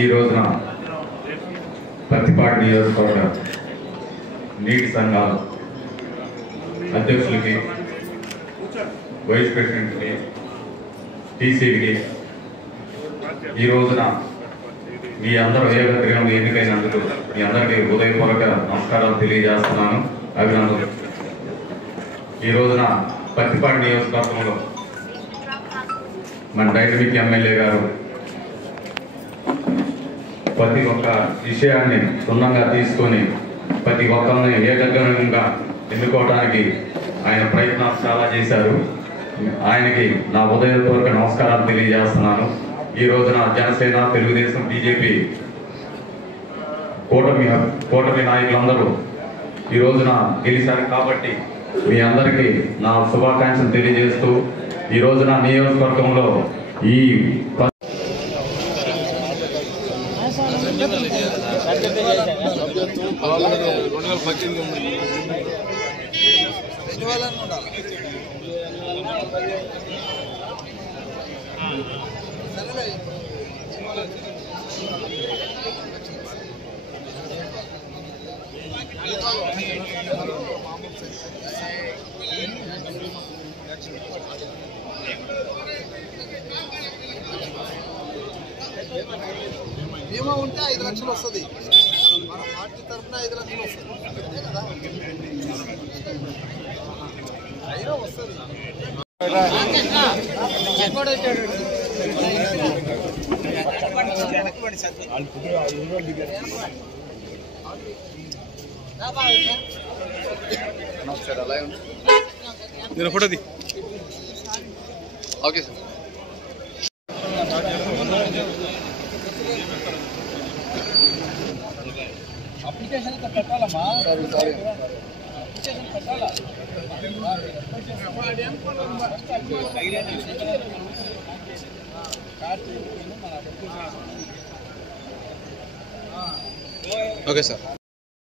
ఈ రోజున పత్తిపాడు నియోజకవర్గ నీటి సంఘాల అధ్యక్షులకి, వైస్ ప్రెసిడెంట్కి, టీసీకి ఈ రోజున మీ అందరూ ఏకగ్రీవంగా ఎన్నికైనందుకు మీ అందరికీ హృదయపూర్వక నమస్కారాలు తెలియజేస్తున్నాను, అభినందనలు. ఈ రోజున పత్తిపాడు నియోజకవర్గంలో మన డైనమిక్ ఎమ్మెల్యే గారు ప్రతి ఒక్క విషయాన్ని క్షుణ్ణంగా తీసుకొని ప్రతి ఒక్కరిని ఏకగ్రీవంగా ఎన్నుకోవడానికి ఆయన ప్రయత్నాలు చాలా చేశారు. ఆయనకి నా హృదయపూర్వక నమస్కారాలు తెలియజేస్తున్నాను. ఈ రోజున జనసేన, తెలుగుదేశం, బీజేపీ కూటమి నాయకులందరూ ఈ రోజున గెలిచారు కాబట్టి మీ అందరికీ నా శుభాకాంక్షలు తెలియజేస్తూ ఈ రోజున నియోజకవర్గంలో ఈ బీమా ఉంటే 5 లక్షలు వస్తుంది. మన పార్టీ తరఫున 5 లక్షలు వస్తుంది. అంతే కదా, అయినా వస్తుంది. నేను ఫోటోది ఓకే సార్. అప్లికేషన్ పెట్టాలమ్మా, అప్లికేషన్ పెట్టాలా. Okay sir.